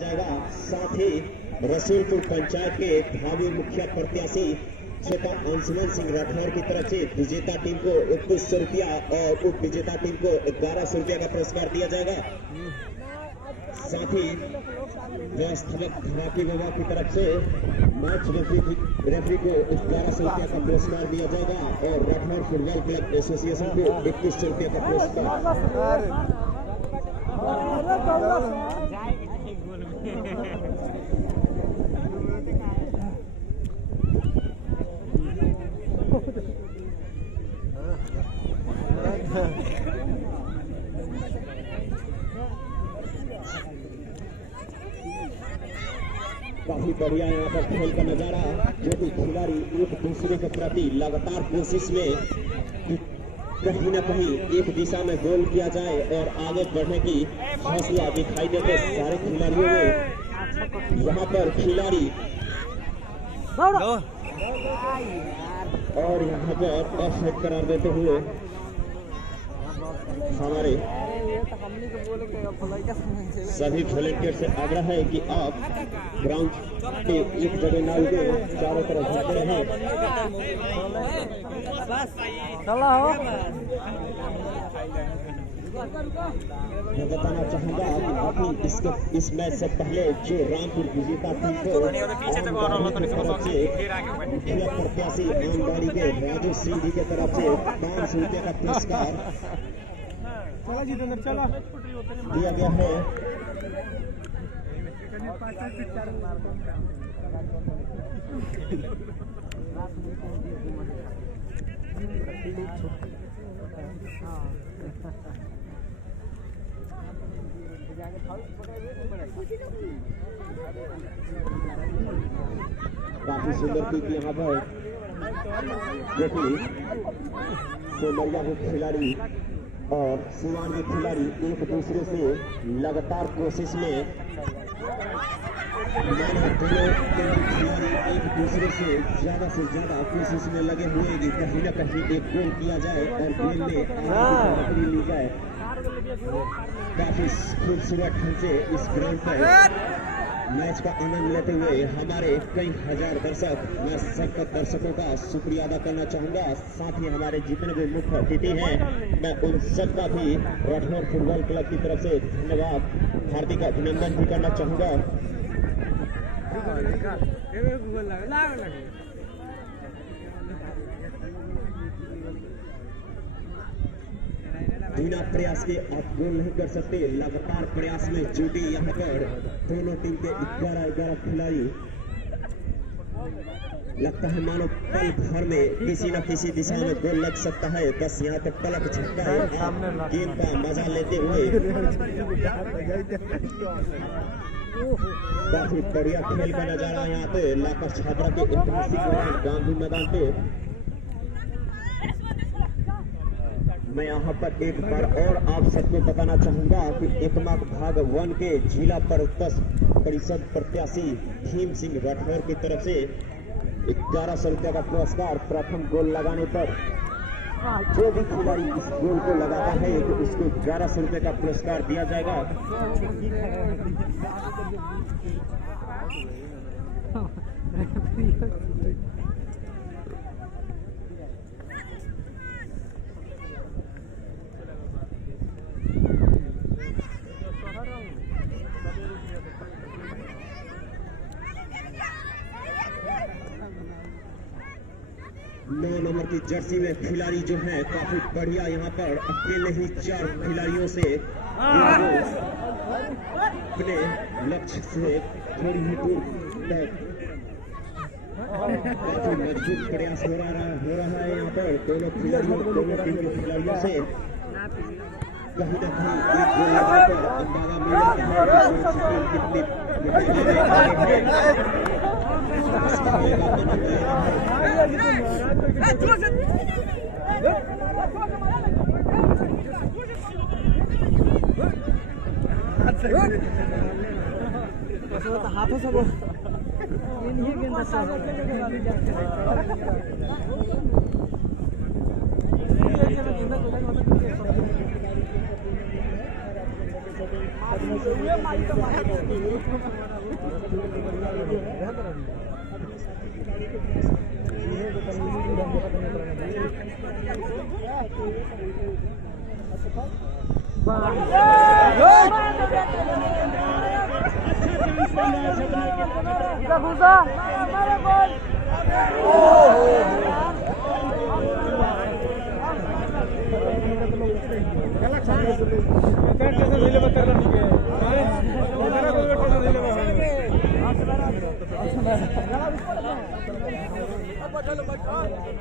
जाएगा। साथ ही रसूलपुर पंचायत के भावी मुखिया प्रत्याशी श्वेता अंशुमन सिंह राठौर की तरफ से विजेता टीम को 2100 रुपया और उप विजेता टीम को 1100 रुपया का पुरस्कार दिया जाएगा। साथ ही व्यवस्थापक धराकी बाबा की तरफ से मैच रेफरी को 1100 रुपया का पुरस्कार दिया जाएगा और राठौर फुटबॉल क्लब एसोसिएशन को 2100 रुपया का पुरस्कार। काफी बढ़िया यहाँ पर खेल का नजारा, जो कि खिलाड़ी एक दूसरे के प्रति लगातार कोशिश में कहीं न कहीं एक दिशा में गोल किया जाए और आगे बढ़ने की हौसला दिखाई देते सारे खिलाड़ियों में। यहाँ पर खिलाड़ी और यहाँ पर ऑफसाइड करार देते हुए हमारे सभी वॉलंटियर से आग्रह है कि आप ग्राउंड के एक जगह ना उगे, चारों तरफ घूमते रहें। मैं बताना चाहूँगा कि अभी इस मैच से पहले जो रामपुर विजेता टीम को मुखिया प्रत्याशी आंगनबाड़ी के राजू सिंह जी की तरफ से 500 रुपये का पुरस्कार दिया गया है। काफी सुंदर टीम यहाँ पर देखिए, सोमरिया के खिलाड़ी और सिवान के खिलाड़ी एक दूसरे से लगातार कोशिश में, दोनों खिलाड़ी एक दूसरे से ज्यादा कोशिश में लगे हुए कि कहीं न कहीं एक गोल किया जाए और गेम में आगे ली जाए। काफी खूबसूरत ढंग से इस ग्राउंड पर मैच का आनंद लेते हुए हमारे कई हजार दर्शक, मैं सब दर्शकों का शुक्रिया अदा करना चाहूँगा। साथ ही हमारे जितने भी मुख्य अतिथि हैं, मैं उन सब का भी राठौर फुटबॉल क्लब की तरफ से धन्यवाद, हार्दिक अभिनंदन भी करना चाहूँगा। बिना प्रयास के आप गोल नहीं कर सकते। लगातार प्रयास में जुटी यहाँ पर दोनों टीम के 11 खिलाड़ी। लगता है मानो पल भर में किसी न किसी दिशा में गोल लग सकता है। बस यहाँ तक पलक झपका है, गेम का मजा लेते हुए काफी बढ़िया खेल का नजारा यहाँ पे लाका छात्रा के गांधी मैदान पे। मैं यहाँ पर एक बार और आप सबको बताना चाहूँगा कि एकमात्र भाग 1 के जिला परिषद प्रत्याशी भीम सिंह राठौर की तरफ से 1100 रुपये का पुरस्कार प्रथम गोल लगाने पर जो भी खिलाड़ी इस गोल को लगाता है तो उसको 1100 रुपये का पुरस्कार दिया जाएगा। नौ नंबर की जर्सी में खिलाड़ी जो है काफी बढ़िया, यहाँ पर अकेले ही 4 खिलाड़ियों से अपने लक्ष्य से थोड़ी ही दूर काफी मजबूत प्रयास हो रहा है यहाँ पर दोनों टीम के खिलाड़ियों से कहीं न कहीं एक गोल लगाकर अंदाजा हाथों से गेंद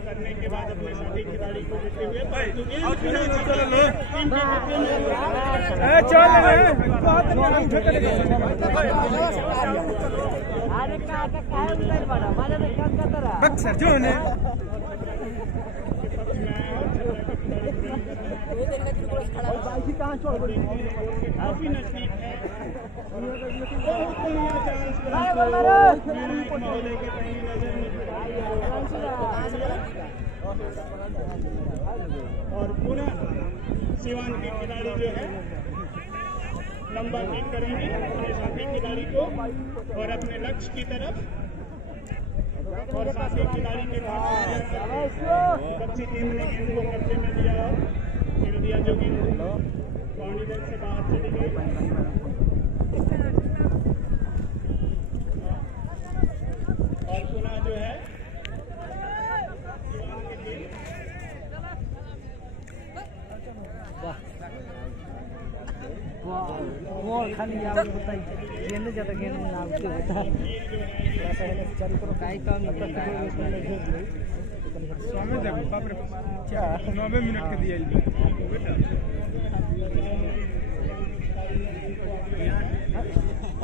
करने के बाद अपने साथी खिलाड़ी को देते हुए काफी नजदीक है। और पुनः सिवान के खिलाड़ी जो है लंबा किक करेंगे अपने साथी खिलाड़ी को और अपने लक्ष्य की तरफ, और साथी खिलाड़ी के बच्ची टीम ने गेंद को कब्जे में लिया और खेल दिया, जो गेंद बाउंड्री लाइन से बाहर चली गई। और पुनः जो है वो खाली यार बताइए गेंद ज्यादा गेंद नाम के होता है चालू करो काई काम नहीं करता है स्वामी देखो बाप रे क्या 9 मिनट के दिया बेटा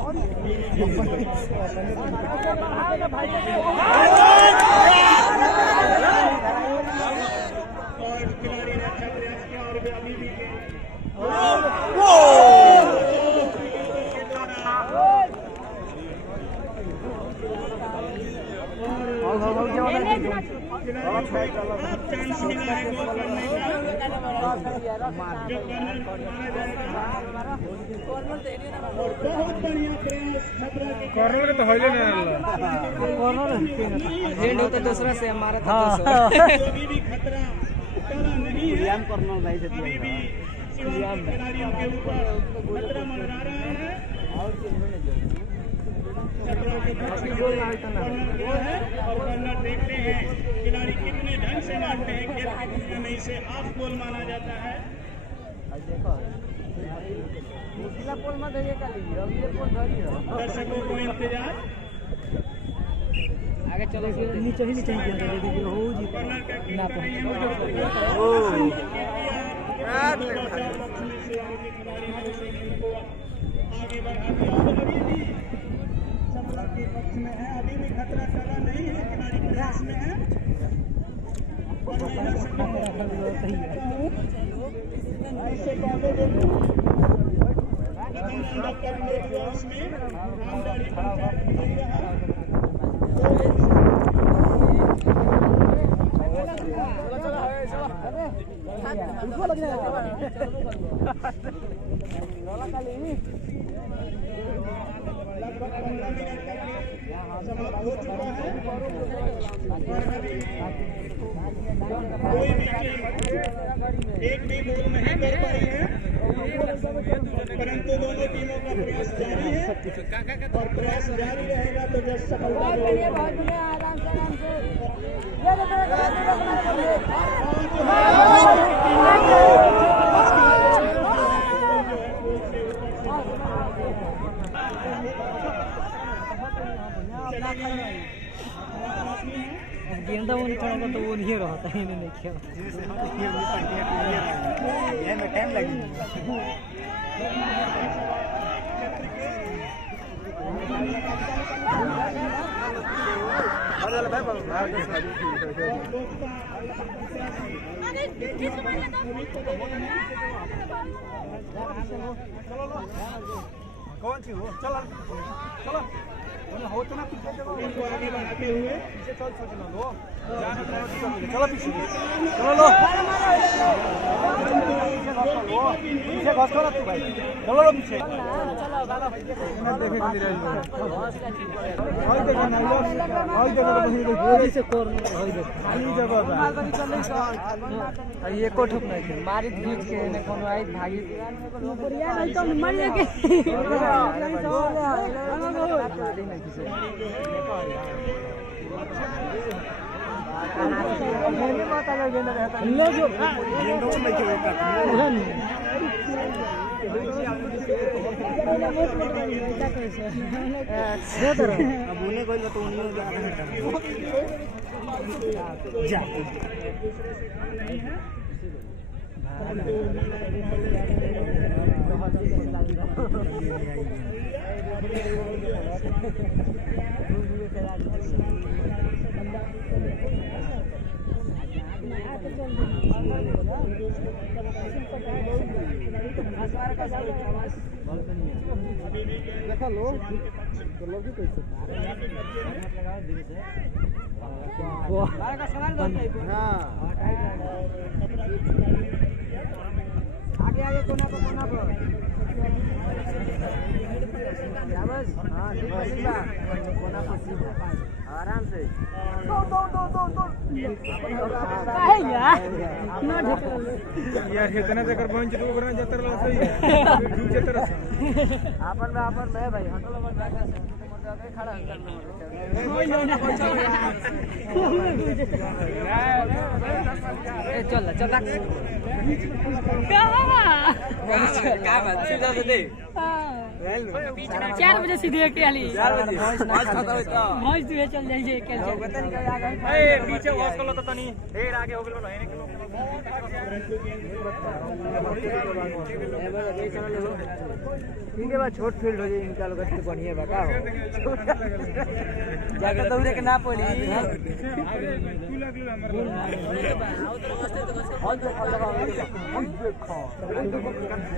और खिलाड़ी ने अच्छा प्रयास किया और अभी भी चांस मिला है गोल करने का, जो कर्नर माना जाएगा। और बहुत बढ़िया प्रयास छपरा के कॉर्नर के तो होइले ना कॉर्नर हेड होता दूसरा से हमारा था अभी भी खतरा टला नहीं है। कॉर्नर भाई से अभी भी सिवान के खिलाड़ियों के ऊपर खतरा मंडरा रहा है। छपरा के कॉर्नर है और कॉर्नर देखते हैं खिलाड़ी कितने ढंग से मारते हैं। खेल की दुनिया में इसे हाफ गोल माना जाता है। दर्शकों को इंतजार, आगे चलो नीचे ही नीचे हो जी कॉर्नर का किक ना कर रही है सिवान के खिलाड़ी ने उसे गेंद को आगे बढ़ा दिया और अभी भी छपरा के पक्ष में है। अभी भी खतरा टला नहीं है, खिलाड़ी प्रयास में है। ऐसे पहले देखो उसमें आमदारी पंचायत नहीं रहा। लगभग 15 मिनट तक समाप्त हो चुका है और अभी कोई भी टीम एक भी गोल नहीं कर पाई है, परंतु दोनों टीमों का प्रयास जारी है और प्रयास जारी रहेगा तो जब सफलता गेंदा वो नहीं छोड़ा तो वो नहीं रहता है नहीं किया ये में टाइम लगी कौन सी हो चलो चलो इनको आगे बढ़ाते हुए चलो पीछे चलो लो पीछे घस करो तू भाई चलो लो पीछे ये को ठोक नहीं मारी खींच के ने कोनो आई भागी तो मरिए के देखा लो तो लोग कैसे आगे आगे कोना पर हाँ कोना पर आराम से यार इतना जगह पहुंच तो करना जाता रहा सही है आपन में भाई हटलो मत जाके खड़ा ए चल चल क्या बात सीधा से दे 4 बजे सीधे के आली 4 बजे भैंस दुहे चल जाई जे के ए पीछे वॉश कर लो तो तनी ढेर आगे हो गेल न हेने इनके बाद छोट फील्ड हो जाए इनका लोग से बढ़िया बा का हो जाके दौड़े के ना पड़ी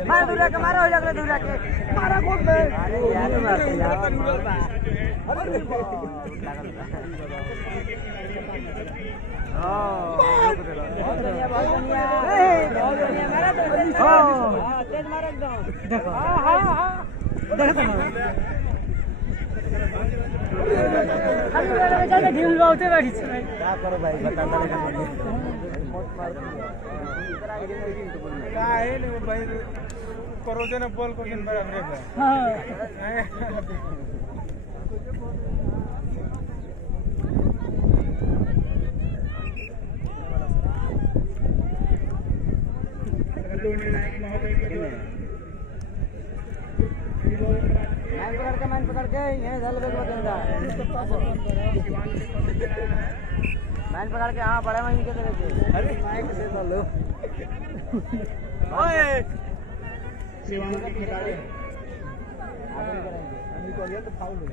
मार दूरा के मारो हो जाके दूरा के मारा कौन बे अरे यार मार बहुत बढ़िया मारा तो तेज मारो एकदम देखो हां देखो खाली वाला में जाके ढील बाउते बैठी छ क्या करो भाई बता दे का है ने भाई करोजन बॉल को दिन बराबर है हां मैन पकड़ के ये जल के बदलदा मैन पकड़ के हां बड़े वहीं के तरह से अरे माइक से तो लो ओए शिवांग के खिलाड़ी आगे करेंगे हम को ये तो फाउल हो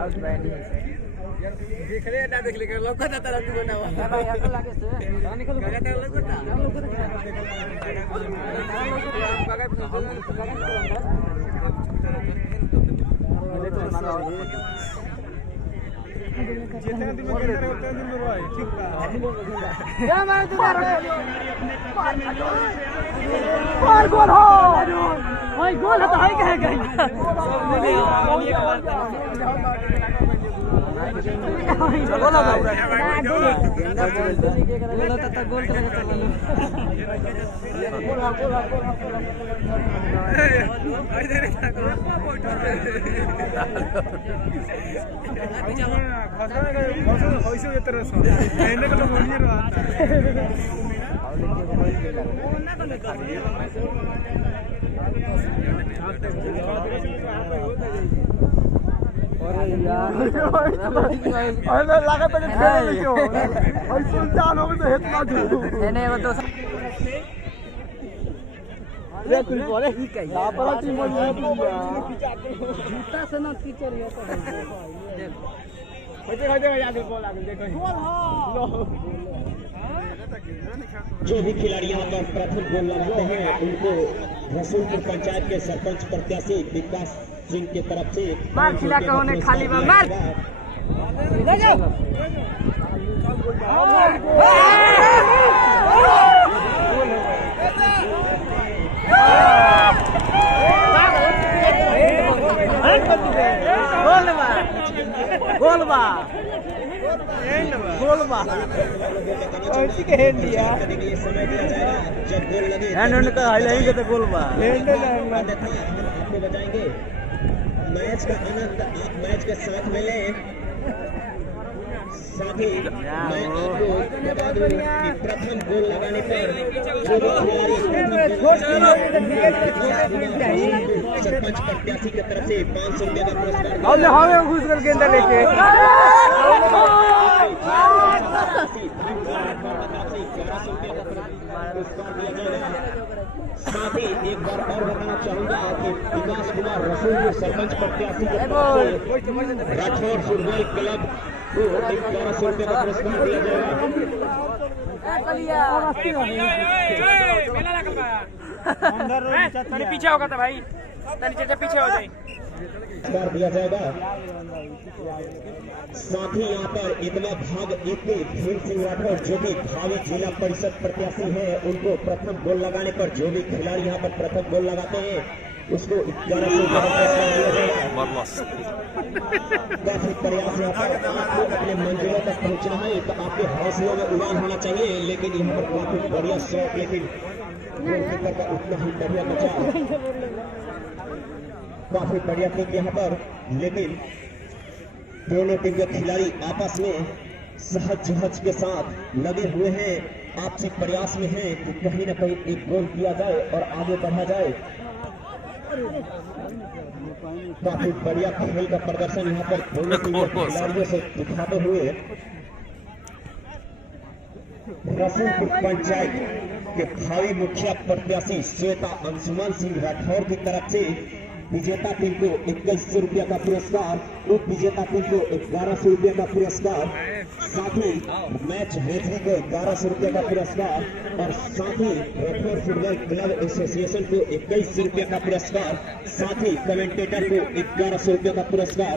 आउट बैटिंग देख ले ना देख ले लौका ना तरह तू बनावा भाई हट लागे से निकल गया तेरे लोग ना हम लोग जितने दिन में खेल रहे उतने दिन में रोए ठीक है क्या मार तू और गोल हो भाई गोल है तो है कहे गई चलो ना भाई गोल तक गोल चला चला इधर ऐसे तरह से कहने का लोग बोलिए रहा अरे यार अरे लगा तो खेल क्यों ऐसे जान हो तो हेत ना दू नहीं वो तो ये कुल बोले ही कहीं यहां पर टीम में जूता से ना टीचर ये तो देखो हो जाएगा याद बॉल आ गई देखो गोल हो जो भी खिलाड़ी यहाँ पर प्रथम गोल लगाते हैं उनको रसूलपुर पंचायत के सरपंच प्रत्याशी विकास सिंह की तरफ से मार खिला के होने खाली मार ले जाओ गोलबा के हेड लिया जब गोल लगे हैंड का हाईलाइट तो गोलबा आपको बताएंगे मैच का आनंद आप मैच के साथ में लें। साथ ही मैं आपको बता दूं कि प्रथम गोल लगाने पर जो सरपंच प्रत्याशी की तरफ से 500 रुपये का पुरस्कार हमें घुस कर गेंदा लेके साथ ही एक बार और बताना चाहूंगा कि विकास कुमार रसूलपुर सरपंच प्रत्याशी के तरफ से राठौर फुटबॉल क्लब को 1100 रुपये का पुरस्कार दिया जाएगा। पीछे होगा था भाई पीछे हो जाए पुरस्कार दिया जाएगा। साथ ही यहाँ पर इतना भाग एक भीम सिंह राठौर जो भी भावी जिला परिषद प्रत्याशी है उनको प्रथम गोल लगाने पर जो भी खिलाड़ी यहाँ पर प्रथम गोल लगाते हैं उसको 1100 रुपये का पुरस्कार दिया जाएगा। काफी प्रयास यहाँ पर आपको अपने मंजिलों तक पहुँचना है तो आपके हौसलों में उड़ान होना चाहिए, लेकिन यहाँ पर काफी बढ़िया शॉट, लेकिन गोलकीपर का उतना ही बढ़िया बचा, काफी बढ़िया किक यहाँ पर, लेकिन दोनों टीम के खिलाड़ी आपस में सहज के साथ लगे हुए हैं, आपसी प्रयास में हैं कि कहीं न कहीं एक गोल किया जाए और आगे बढ़ा जाए। काफी बढ़िया खेल का प्रदर्शन यहाँ पर दोनों टीम के खिलाड़ियों से दिखाते हुए रसूलपुर पंचायत के भावी मुखिया प्रत्याशी श्वेता अंशुमान सिंह राठौर की तरफ से विजेता टीम को 2100 रुपया का पुरस्कार, उप विजेता टीम को 1100 रुपया का पुरस्कार, साथ ही मैच रेफरी को 1100 रुपया का पुरस्कार और साथ ही राठौर फुटबॉल क्लब एसोसिएशन को 2100 रुपया का पुरस्कार, साथ ही कमेंटेटर को 1100 रुपया का पुरस्कार।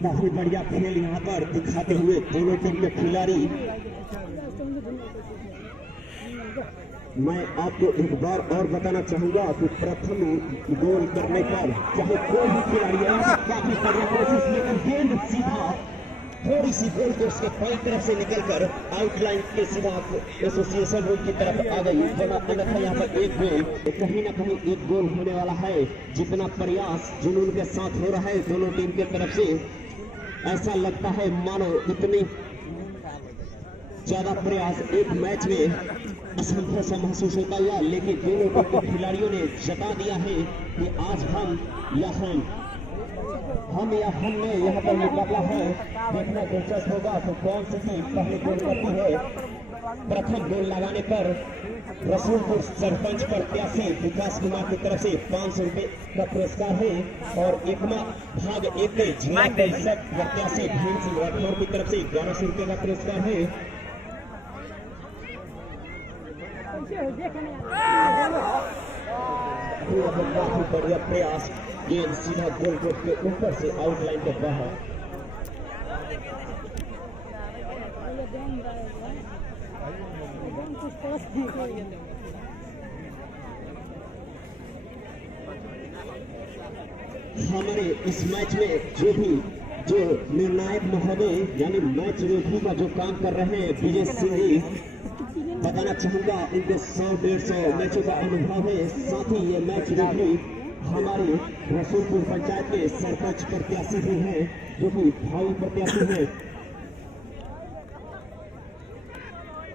काफी बढ़िया खेल यहाँ पर दिखाते हुए दोनों टीम के खिलाड़ी। मैं आपको एक बार और बताना चाहूंगा कि प्रथम गोल करने पर चाहे कोई भी खिलाड़ी काफी बढ़िया कोशिश, लेकिन गेंद सीधा थोड़ी सी गोल कोर्स के बाई तरफ से निकलकर आउटलाइन के सीधा एसोसिएशन रूम की तरफ आ गई। अन्यथा यहाँ पर एक गोल, कहीं ना कहीं एक गोल होने वाला है। जितना प्रयास जुनून के साथ हो रहा है दोनों टीम के तरफ से, ऐसा लगता है मानो इतनी ज्यादा प्रयास एक मैच में असंभव सा महसूस होता हुआ, लेकिन दोनों टीम के खिलाड़ियों ने जता दिया है कि आज हम या हम में यहाँ पर मुकाबला है। देखना दिलचस्प होगा तो कौन सी टीम पहले गोल करती है। प्रथम गोल लगाने पर रसूलपुर सरपंच प्रत्याशी विकास कुमार की तरफ से 500 रुपये का पुरस्कार है और एकमा भाग एक जिला परिषद प्रत्याशी भीम सिंह राठौर की तरफ से 1100 रुपये का पुरस्कार है। काफी बढ़िया प्रयास, गेंद सीधा गोल पोस्ट के ऊपर से आउटलाइन के बाहर। हमारे इस मैच में जो निर्णायक महोदय यानी मैच रेफरी का जो काम कर रहे हैं विजय सिंह जी, बताना चाहूंगा इनके 100-150 मैचों का अनुभव है। साथ ही ये मैच रेफरी हमारे रसूलपुर पंचायत के सरपंच प्रत्याशी भी हैं, जो कि भावी प्रत्याशी हैं।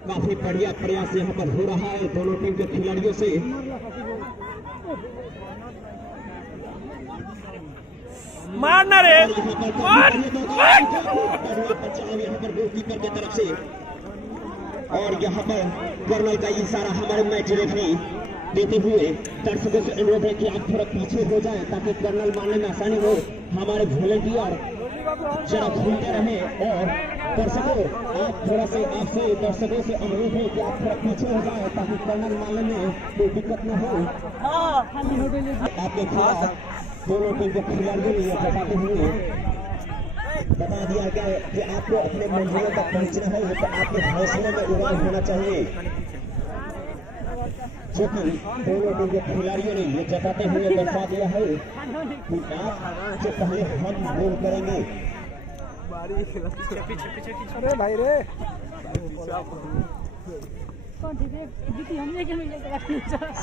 काफी बढ़िया प्रयास यहाँ पर हो रहा है दोनों टीम के खिलाड़ियों से। मारना रे मार बचाव यहाँ पर गोलकीपर की तरफ से। और यहाँ पर कर्नल का इशारा हमारे मैच रेफरी देते हुए दर्शकों से अनुरोध है कि आप थोड़ा पीछे हो जाएं ताकि कर्नल मारने में आसानी हो। हमारे वॉलंटियर जरा घूमते रहे और दर्शकों आप थोड़ा से आपसे दर्शकों से अनुरोध है कि आप थोड़ा पीछे हो जाएं ताकि कर्नल मारने में कोई दिक्कत न हो। आपके खिलाफ दोनों टीम के खिलाड़ियों ने यह बताते हुए बता दिया गया कि आपको अपने मंजिलों तक पहुंचना है तो आपके हौसले में उड़ान होना चाहिए। जो कि दोनों टीम के खिलाड़ियों ने ये जताते हुए बता दिया है कि आप से पहले हम गोल करेंगे। अरे भाई रे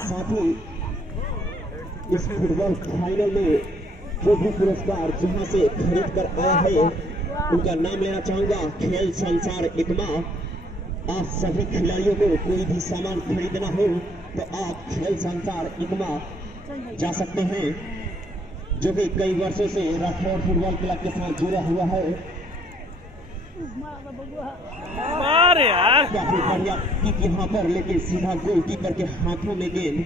साथ ही इस फुटबॉल फाइनल में जो भी पुरस्कार जहां से खरीद कर आया है उनका नाम लेना चाहूंगा। खेल संसार इकमा। आप सभी खिलाड़ियों को कोई भी सामान खरीदना हो तो आप खेल संसार इकमा जा सकते हैं, जो कि कई वर्षों से राठौर फुटबॉल क्लब के साथ जुड़ा हुआ है। मार यार काफी बढ़िया किक यहाँ पर, लेकिन सीधा गोलकीपर के हाथों में गेंद।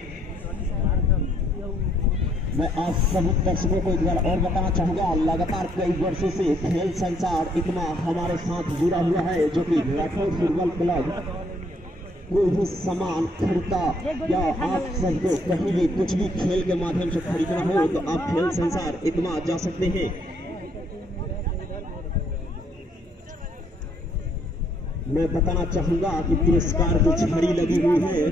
मैं आज सभी दर्शकों को एक बार और बताना चाहूंगा, लगातार कई वर्षों से खेल संसार इतना हमारे साथ जुड़ा हुआ है, जो कि राठौर फुटबॉल क्लब कोई भी सामान खरीदता या आप सबको कहीं भी कुछ भी खेल के माध्यम से खरीदना हो तो आप खेल संसार इतना जा सकते हैं। मैं बताना चाहूंगा कि पुरस्कार की झड़ी लगी हुई है।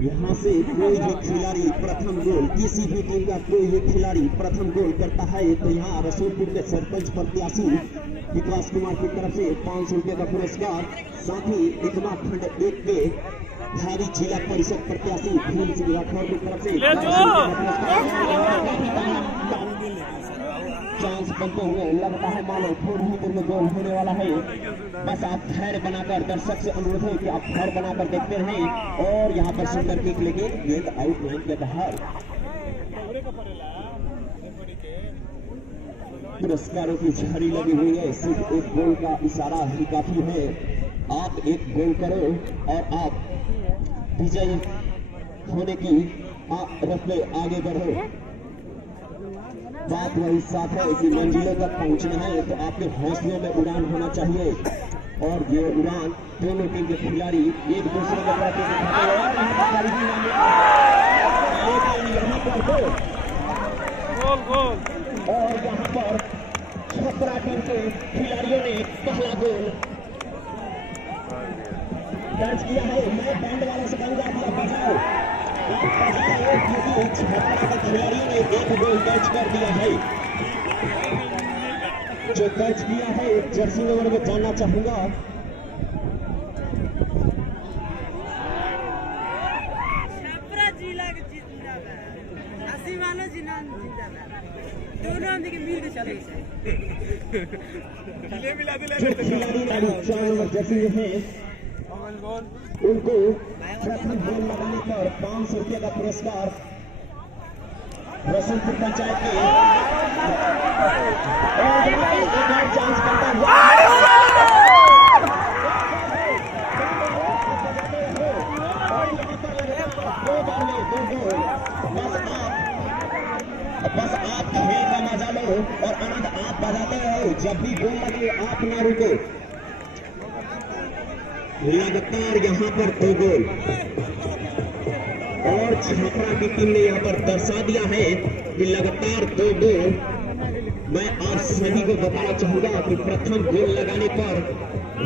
यहाँ से कोई भी खिलाड़ी प्रथम गोल, किसी भी टीम का कोई भी खिलाड़ी प्रथम गोल करता है तो यहाँ रसूलपुर के सरपंच प्रत्याशी विकास कुमार की तरफ से 500 रुपये का पुरस्कार, साथ ही इकमा खंड 1 के भावी जिला परिषद प्रत्याशी भीम सिंह राठौर की तरफ से चांस बनते हुए लगता है मानो थोड़ी ही देर में गोल होने वाला है। बस आप धैर्य बनाकर, दर्शक से अनुरोध है कि आप धैर्य बनाकर देखते रहें। और यहाँ पर सुंदर किक लेके गेंद आउटलाइन के बाहर। पुरस्कारों की झड़ी लगी हुई है, सिर्फ एक गोल का इशारा ही काफी है। आप एक गोल करो और आप विजयी होने की रथ में आगे बढ़ो। बात वही साथ है कि मंजिलों तक पहुंचना है तो आपके हौसलों में उड़ान होना चाहिए। और ये उड़ान दोनों टीम के खिलाड़ी एक दूसरे के प्रति और यहाँ पर छपरा टीम के खिलाड़ियों ने पहला गोल दर्ज किया है। मैं बैंड वाला से कहूंगा कि आप बजाओ, क्योंकि छपरा के खिलाड़ियों ने एक गोल दर्ज कर दिया है। जो दर्ज किया है जर्सी नंबर में जानना चाहूंगा। जर्सी है उनको प्रथम गोल लगाने पर 500 रुपये का पुरस्कार रसूलपुर पंचायत के चांस बनता हुआ बस आप खेल का मजा लो और आनंद आप बजाते रहो। जब भी गोल लगे आप ना रुको। लगातार यहाँ पर 2 गोल और छपरा की टीम ने यहाँ पर दर्शा दिया है कि लगातार 2 गोल। मैं आप सभी को बताना चाहूंगा कि प्रथम गोल लगाने पर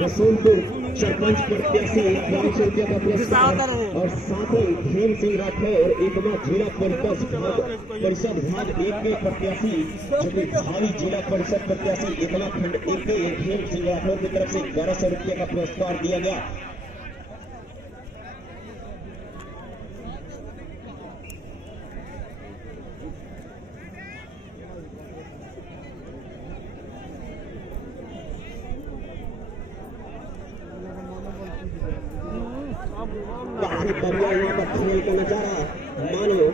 रसूलपुर सरपंच प्रत्याशी 500 रुपये का पुरस्कार और साथ ही भीम सिंह राठौर एकमा जिला परिषद भाग 1 के प्रत्याशी, जो कि भावी जिला परिषद प्रत्याशी एकमा खंड 1 के भीम सिंह राठौर की तरफ से 1100 रुपये का पुरस्कार दिया गया। काफी बढ़िया यहाँ पर खेल का नजारा, मानो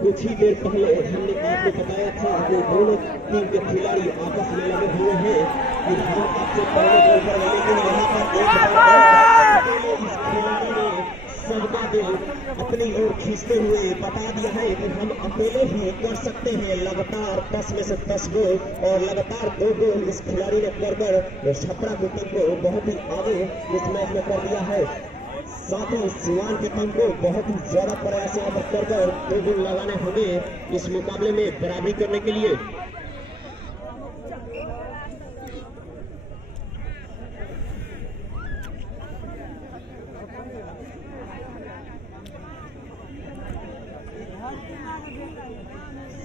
कुछ कुछ ही देर पहले हमने आपको बताया था कि दोनों टीम के खिलाड़ी आपस में लगे हुए हैं कि हम आपसे पहले गोल पर लेकिन यहाँ पर एक बार इस खिलाड़ी ने सबका दिल अपनी ओर खींचते हुए बता दिया है कि हम अकेले भी कर सकते हैं लगातार 10 में से 10 गोल और लगातार 2 गोल इस खिलाड़ी ने कर छपरा की टीम को बहुत ही आगे इस मैच में कर दिया है। साथ ही सिवान की टीम को बहुत ही ज्यादा प्रयास यहाँ पर कर 2 गोल लगाने होंगे इस मुकाबले में बराबरी करने के लिए।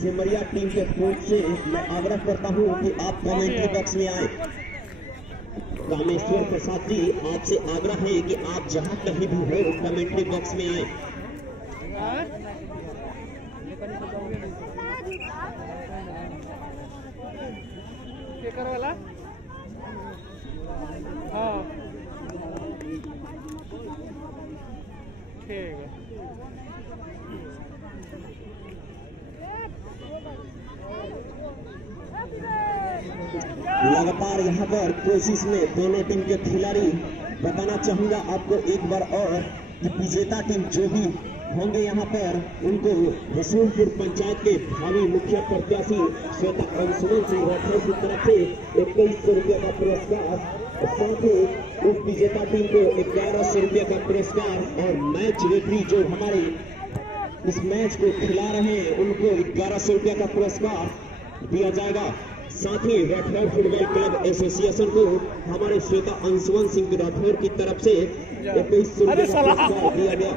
सिमरिया टीम के कोच से मैं आग्रह करता हूं कि आप कमेंट्री बॉक्स में आए। कामेश्वर प्रसाद जी, आपसे आग्रह है कि आप जहां कहीं भी हो कमेंट्री बॉक्स में आए। वाला हाँ ठीक है। लगातार यहाँ पर कोशिश में दोनों टीम के खिलाड़ी, बताना चाहूंगा आपको एक बार और कि विजेता टीम जो भी होंगे यहाँ पर उनको रसूलपुर पंचायत के भावी मुखिया प्रत्याशी श्वेता अंशुमन सिंह राठौर की तरफ से 2100 रुपये का पुरस्कार, साथ ही उस विजेता टीम को 1100 रुपये का पुरस्कार और मैच रेफरी जो हमारे इस मैच को खिला रहे हैं उनको 1100 रुपये का पुरस्कार दिया जाएगा। साथ ही राठौर फुटबॉल क्लब एसोसिएशन को हमारे श्वेता अंशुमन सिंह राठौर की तरफ से 2100 रुपये का पुरस्कार दिया गया।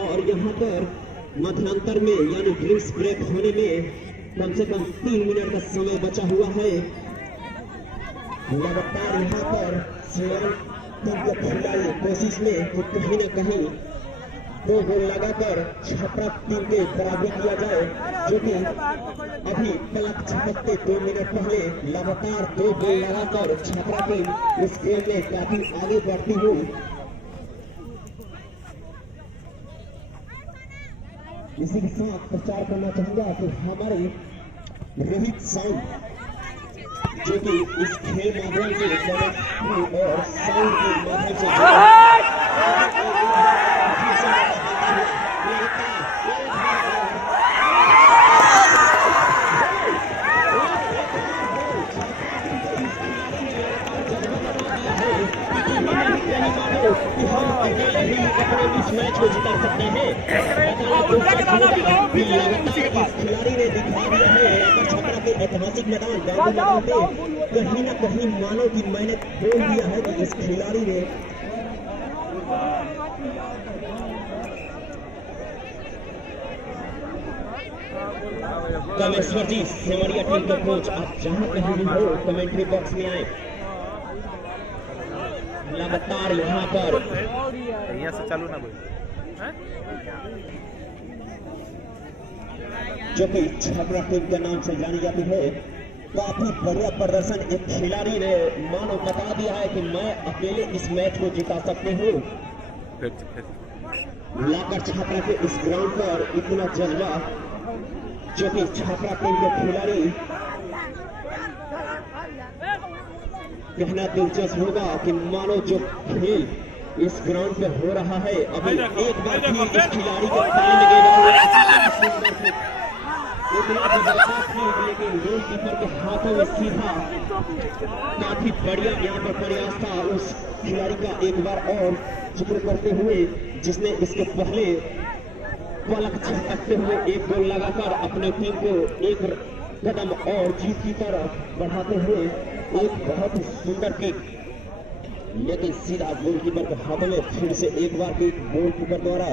और यहाँ पर मध्यांतर में यानी ड्रिंक्स ब्रेक होने में कम से कम 3 मिनट का समय बचा हुआ है। लगातार यहाँ पर सिवान टीम के खिलाड़ी कोशिश में कि कहीं न कहीं 2 गोल लगाकर छपरा टीम के बराबर किया जाए, जो कि अभी पलक झपकते 2 मिनट पहले लगातार 2 गोल लगाकर छपरा टीम इस गेम में काफी आगे बढ़ती हुई। इसी के साथ प्रचार करना चाहूंगा कि हमारे रोहित साउंड जो कि इस खेल माध्यम से और साउंड के माध्यम से इस मैच को जिता सकते हैं। खिलाड़ी ने दिखा दिया है छपरा के ऐतिहासिक मैदान कहीं न कहीं मानो कि मैंने बोल दिया है कि इस खिलाड़ी ने कामेश्वर जी, सिमरिया टीम के कोच, आप जहां कहीं भी हो कमेंट्री बॉक्स में आए। लगातार यहाँ पर से चालू ना जो कि छपरा टीम के नाम से जानी जाती है, काफी बढ़िया प्रदर्शन एक खिलाड़ी ने मानो बता दिया है कि मैं अकेले इस मैच को जिता सकती हूँ। लाकर छपरा के इस ग्राउंड पर इतना जज्बा, जो कि छपरा टीम के खिलाड़ी, कहना दिलचस्प होगा कि मानो जो खेल इस ग्राउंड पे हो रहा है, अभी एक बार भी इस खिलाड़ी को ताली लगेगा। लेकिन गोलकीपर के हाथों में सीधा काफी बढ़िया यहाँ पर प्रयास था उस खिलाड़ी का, एक बार और जिक्र करते हुए, जिसने इसके पहले पलक झपकते हुए 1 गोल लगाकर अपने टीम को एक कदम और जीत की तरफ बढ़ाते हुए एक बहुत ही सुंदर किक, लेकिन सीधा गोलकीपर के हाथों में फिर से एक बार किक गोलकीपर द्वारा,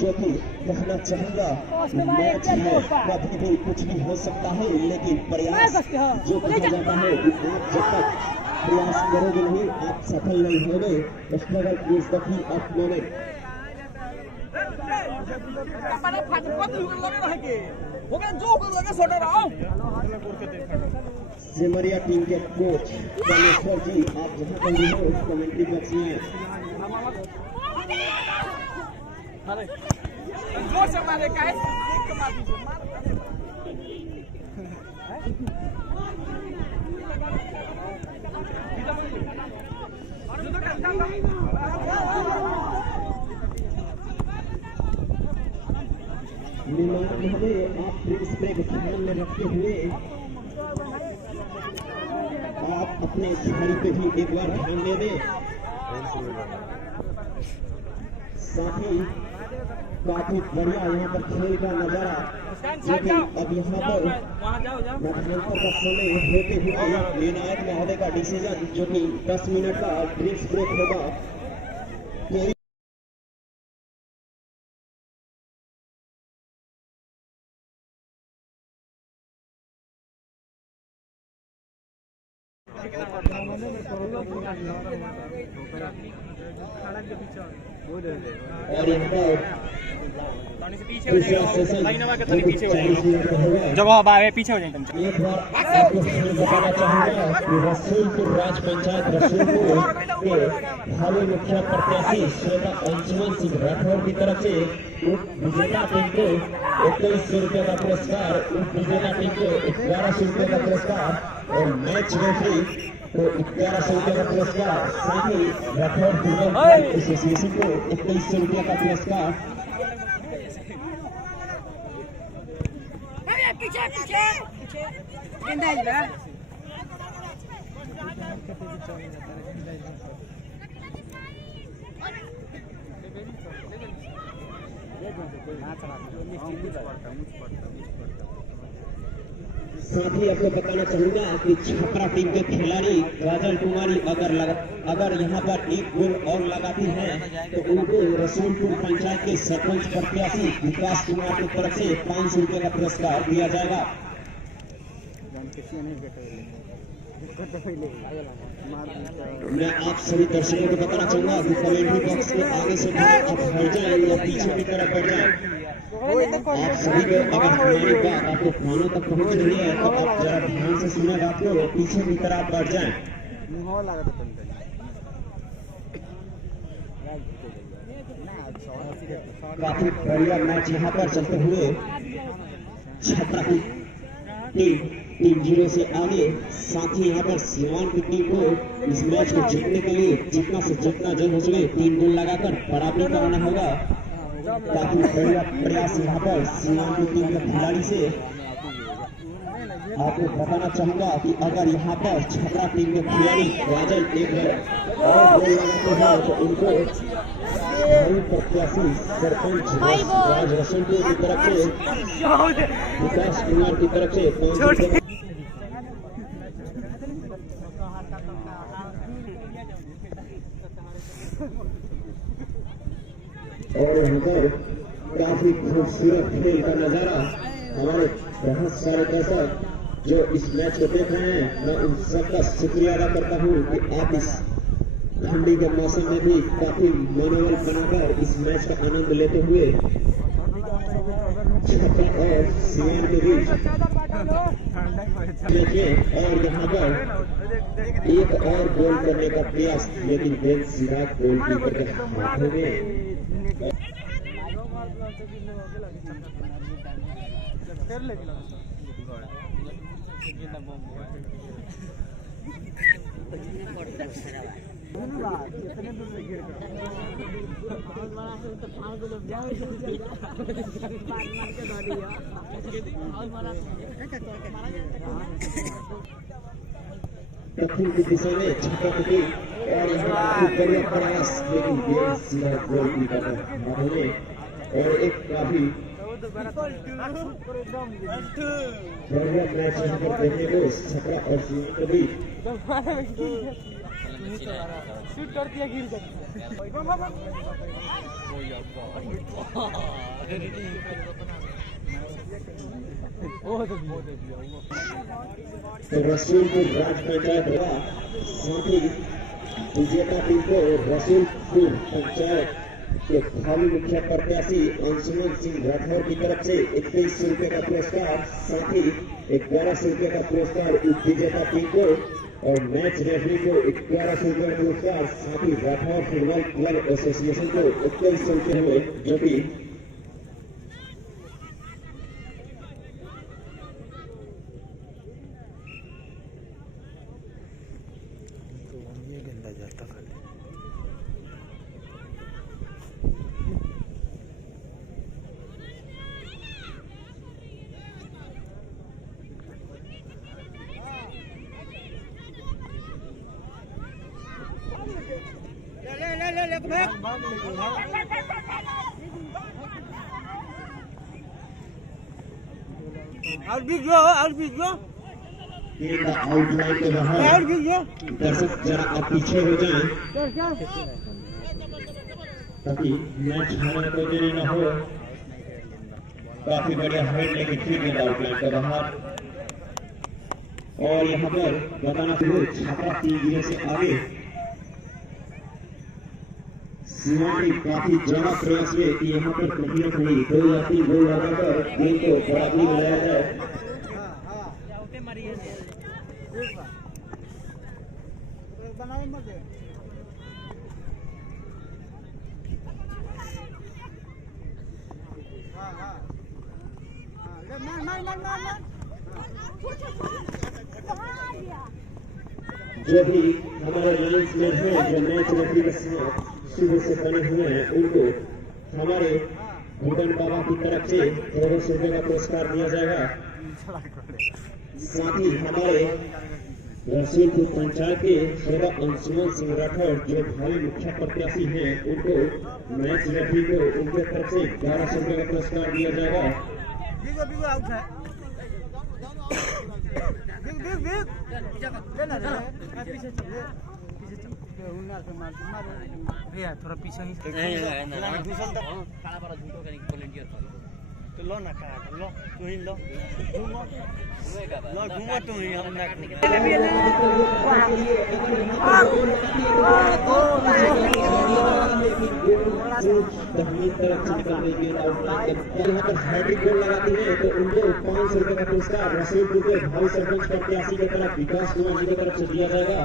जो कि कहना चाहूंगा मैच में कभी भी कुछ भी हो सकता है, लेकिन प्रयास जो किया जाता है कि आप जब तक प्रयास करोगे नहीं आप सफल नहीं होंगे। Struggle is the key of moment. Simaria team के कोच कलेश्वर जी, आप जहां पर भी हो कमेंट्री बॉक्स में महोदय, आप स्प्रे को ध्यान में रखते हुए आप अपने खिलाड़ी पे भी एक बार ध्यान दे दें। साथ ही काफी बढ़िया यहाँ पर खेल का नजारा, लेकिन अब यहाँ पर मध्यांतर का समय होते हुए निर्णायक महोदय का डिसीजन, जो कि 10 मिनट का ड्रिंक्स ब्रेक होगा। और जब आप आए पीछे हो जाए तुम। एक बार आपको बताना चाहूंगा कि रसूलपुर राज पंचायत रसूलपुर के भावी मुखिया प्रत्याशी श्वेता अंशुमन सिंह राठौर की तरफ से उप विजेता टीम को 2100 रुपये का पुरस्कार, उप विजेता टीम को 1100 रुपये का पुरस्कार और मैच रेफरी को 1100 रुपये का पुरस्कार, साथ ही राठौर फुटबॉल एसोसिएशन को 2100 रुपये का पुरस्कार। पीछे पीछे साथ ही आपको बताना चाहूंगा कि छपरा टीम के खिलाड़ी काजल कुमारी अगर यहाँ पर एक गोल और लगाती है तो उनको रसूलपुर पंचायत के सरपंच प्रत्याशी विकास कुमार की तरफ से 500 रुपये का पुरस्कार दिया जाएगा। मैं आप सभी दर्शकों को बताना चाहूंगा कि कमेंट्री बॉक्स के आगे से आप हट जाए या पीछे की तरफ बढ़ जाए। आप सभी को अगर हमारी बात आपको कानों तक पहुंच रही है तो आप जरा ध्यान से सुने बात को, पीछे की तरफ बढ़ जाएं। काफी बढ़िया मैच यहाँ पर चलते हुए छपरा की टीम 0 से आगे, साथ ही यहाँ पर सिवान की टीम को इस मैच को जीतने के लिए जितना से जितना जल्द हो सके 3 गोल लगाकर बराबरी कराना होगा। काफी बढ़िया प्रयास यहाँ पर सिवान की टीम के खिलाड़ी से। आपको बताना चाहूंगा कि अगर यहाँ पर छपरा टीम के खिलाड़ी राजल एक और गोल लगाते हैं तो उनको प्रत्याशी सरपंच राज रसूलपुर की तरफ से विकास कुमार की तरफ से और यहाँ पर काफी खूबसूरत खेल का नजारा, हमारे बहुत सारे दर्शक जो इस मैच को देख रहे हैं, मैं उन सबका शुक्रिया अदा करता हूँ कि आप इस ठंडी के मौसम में भी काफी मनोबल बनाकर इस मैच का आनंद लेते हुए छपरा और सिवान के बीच देखिए। और यहाँ पर एक और गोल करने का प्रयास, लेकिन गेंद सीधा गोलकीपर के हाथों में। दक्षिण की दिशा में छपरा की टीम और यहाँ बढ़िया प्रयास, लेकिन गेंद सीधा गोलकीपर के हाथों में। और एक काफी बढ़िया मैच यहाँ पर देखने को छपरा और सिवान के बीच। शूट कर दिया, गिर गया। तो रसूलपुर राज पंचायत होगा, साथ ही विजेता टीम को रसूलपुर पंचायत तो भावी मुखिया प्रत्याशी अंशुमन सिंह राठौर की तरफ से 2100 रुपए का पुरस्कार, साथ ही 1100 रुपए का पुरस्कार उप विजेता टीम को और मैच रेफरी को 1100 रुपए का पुरस्कार, साथ ही राठौर फुटबॉल क्लब एसोसिएशन को 2100 रुपए हुए, जो कि आउटलाइन के बाहर दर्शक जरा आप पीछे हो जाएं ताकि मैच हारने को देरी न हो। काफी बढ़िया हेड लेकिन फिर भी आउटलाइन के बाहर। और यहाँ पर बताना चाहिए छात्रा 3-0 से आगे। सीमानी काफी ज्यादा प्रयास हुए कि यहाँ पर कहीं न कहीं 2 या 3 गोल लगाकर गेम को बराबरी में लाया जाए। जो भी हमारे लाइन्स में है, जो मैच रेफरी के साथ सुबह से बने हुए हैं, उनको हमारे भूटन बाबा की तरफ से 200 रुपए का पुरस्कार दिया जाएगा। साथ ही हमारे रसूलपुर पंचायत के सेवा अंशुमन सिंह राठौर जो भावी मुखिया प्रत्याशी हैं, उनको मैच रेफरी को उनके तरफ से 1100 रुपए का पुरस्कार दिया जाएगा। थोड़ा पीछे ही लो ना लो तू ही लो घूमो तू ही हम ना हैट्रिक गोल लगाती है तो उनको 500 रुपए का पुरस्कार रसूलपुर के भावी सरपंच प्रत्याशी की तरफ विकास कुमार जी की तरफ से दिया जाएगा।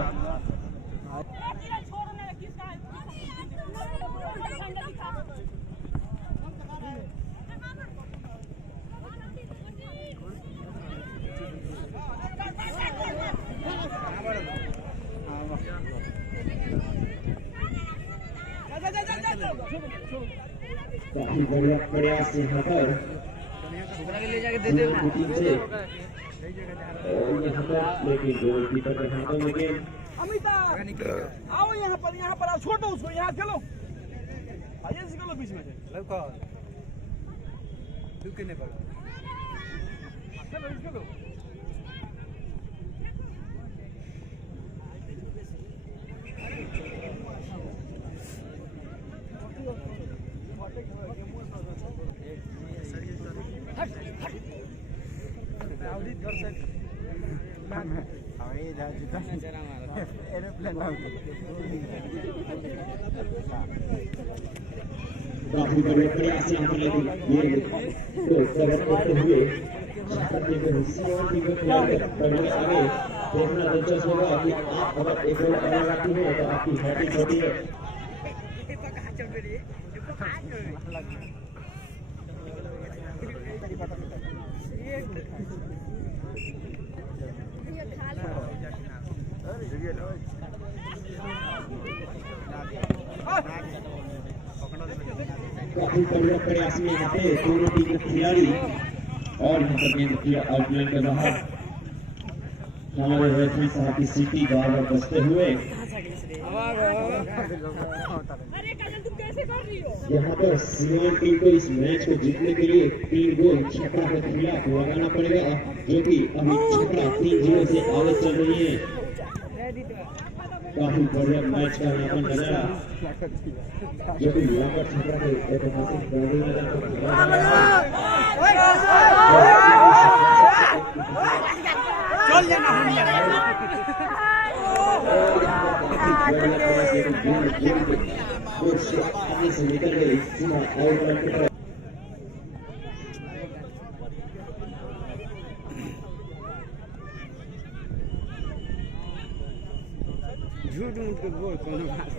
काफी बढ़िया प्रयास यहाँ पर और यहाँ पर लेकिन गोलकीपर के हाथों में गेम। आओ यहाँ पर आओ, छोड़ो उसको, यहाँ चलो, आइए से चलो बीच में चलो काफी बड़े प्रयास यहाँ पर लेकिन ये को कवर करते हुए छात्र के सीमा की बढ़ने आगे देखना दिलचस्प होगा कि आप अगर एक गोल लगाती हैं तो आपकी हैट्रिक होती है। काफी बढ़िया प्रयास में यहाँ पे दोनों टीम के खिलाड़ी और यहाँ पर गेंद किया आउटलाइन के बाहर। हमारे रेफरी साहब की सीटी बार बार बजते हुए यहाँ पर सीमान टीम को इस मैच को जीतने के लिए 3 गोल छपरा के खिलाफ लगाना पड़ेगा, जो कि अभी छपरा 3-0 से आगे चल रही है। काफी बढ़िया मैच का यहाँ पर नजारा, जो कि यहाँ पर छपरा के ऐतिहासिक गांधी से निकल गई आउटलाइन की तरफ झूठ मूठ के बोल कोनो बात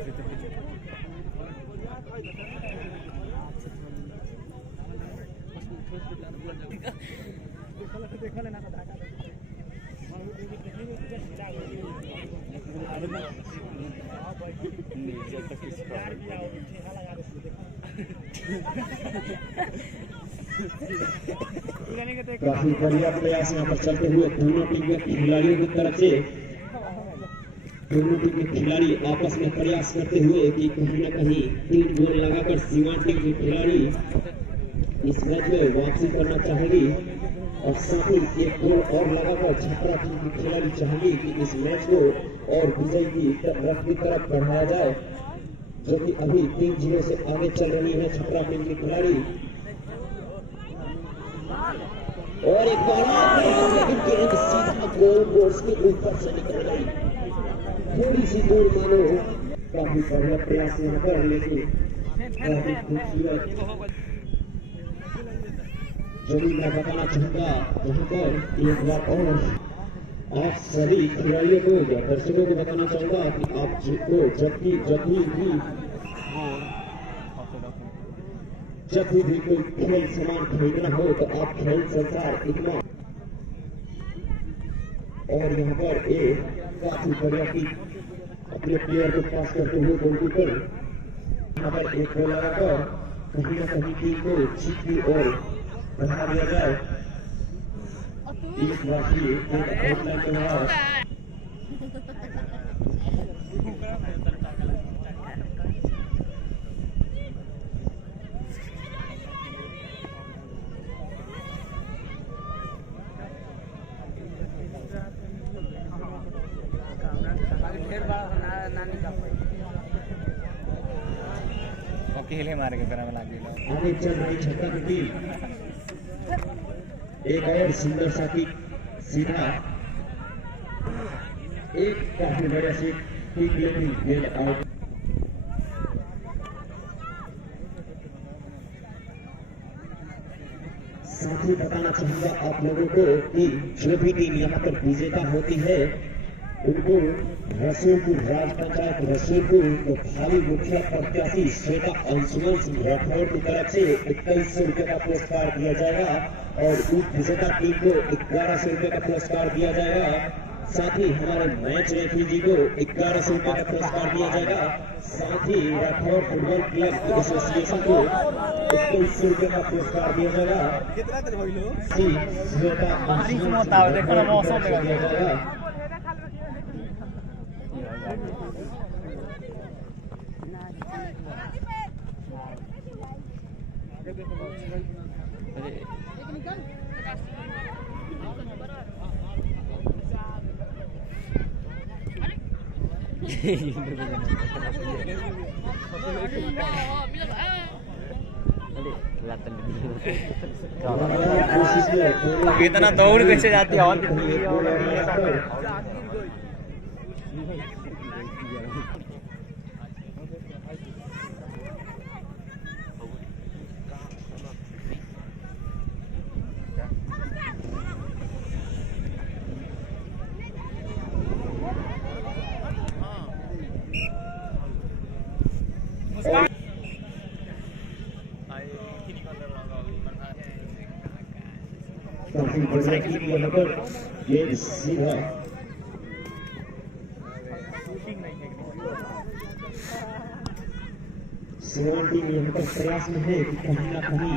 काफी बढ़िया प्रयास यहाँ पर चलते हुए दोनों टीम के खिलाड़ियों की तरफ से दोनों टीम के खिलाड़ी आपस में प्रयास करते हुए कि कहीं न कहीं 3 गोल लगाकर सीवान टीम के खिलाड़ी इस मैच में वापसी करना चाहेंगी और साथ ही 1 गोल और लगाकर छपरा टीम के खिलाड़ी चाहेंगी कि इस मैच को और विजय की तरफ बढ़ाया जाए, जो कि अभी 3-0 से आगे चल रही है छपरा टीम के खिलाड़ी। और एक लेकिन गेंद सीधा गोल पोस्ट के ऊपर से निकल गई, थोड़ी सी दूर मानो। काफी बढ़िया प्रयास यहाँ पर, लेकिन काफी खूबसूरत जरूर मैं बताना चाहूंगा यहाँ पर एक बार और आप सभी खिलाड़ियों को या दर्शकों को बताना चाहूंगा कि आप जब भी कोई खेल सामान खरीदना हो तो आप खेल संसार इतना। और यहाँ पर एक काफी बढ़िया की अपने प्लेयर को पास करते हुए गोलकीपर यहाँ पर एक गोल लगाकर कहीं न कहीं टीम को जीत की ओर बढ़ा दिया जाए। एक बार फिर एक आउटलाइन के बाद अकेले मार के करा लगे आगे चल रही छक्का की टीम एक और सुंदर सा की सीधा एक काफी बड़ा से गेंद आउट। साथ ही बताना चाहूंगा आप लोगों को कि जो भी टीम यहाँ पर विजेता होती है उनको रसूलपुर राज पंचायत रसूलपुर तो भावी मुखिया प्रत्याशी श्वेता अंशुमन राठौर की तरफ से 2100 रुपए का पुरस्कार दिया जाएगा और उस विजेता टीम को 1100 रुपए का पुरस्कार दिया जाएगा। साथ ही हमारे मैच रेफरी जी को 1100 रुपए का पुरस्कार दिया जाएगा। साथ ही राठौर फुटबॉल क्लब एसोसिएशन को 2100 रुपए का पुरस्कार दिया जाएगा। श्वेता अंशुमन दिया जाएगा। इतना दौड़ कैसे जाती है काफी बढ़िया की यहाँ पर गेंद सीधा सीवान टीम यहाँ पर प्रयास में है कि कहीं ना कहीं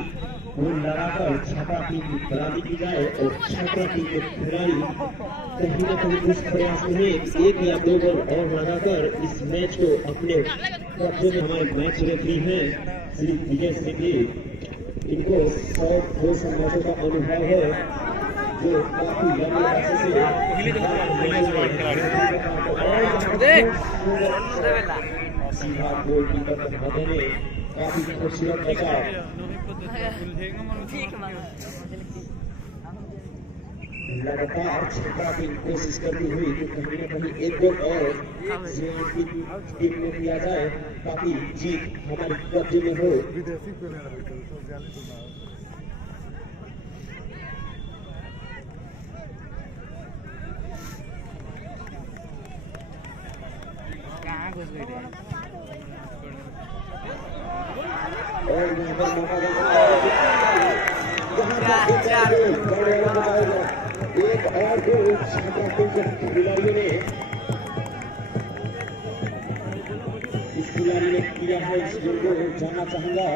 गोल लगाकर छपरा टीम की बराबरी की जाए और छपरा टीम के खिलाड़ी कहीं ना कहीं उस प्रयास में है कि 1 या 2 गोल और लगाकर इस मैच को अपने कब्जे में। हमारे मैच रेफरी हैं श्री विजय सिंह, इनको 100-200 मैचों का अनुभव है, जो काफी लंबे अरसे से सीधा गोलकीपर के हाथों में काफी खूबसूरत बचाव। लगातार छक्का की कोशिश करती हुई कि कहीं न कहीं एक गोल और सीवान की टीम में दिया जाए ताकि जीत हमारे कब्जे में हो। विदेशी प्लेयर है तो जाने दो ना। कहाँ घुस गए थे? और यहाँ पर मौका एक और गोल छात्रा टीम के खिलाड़ियों ने इस खिलाड़ी ने किया है। इस गोल को जानना चाहूंगा।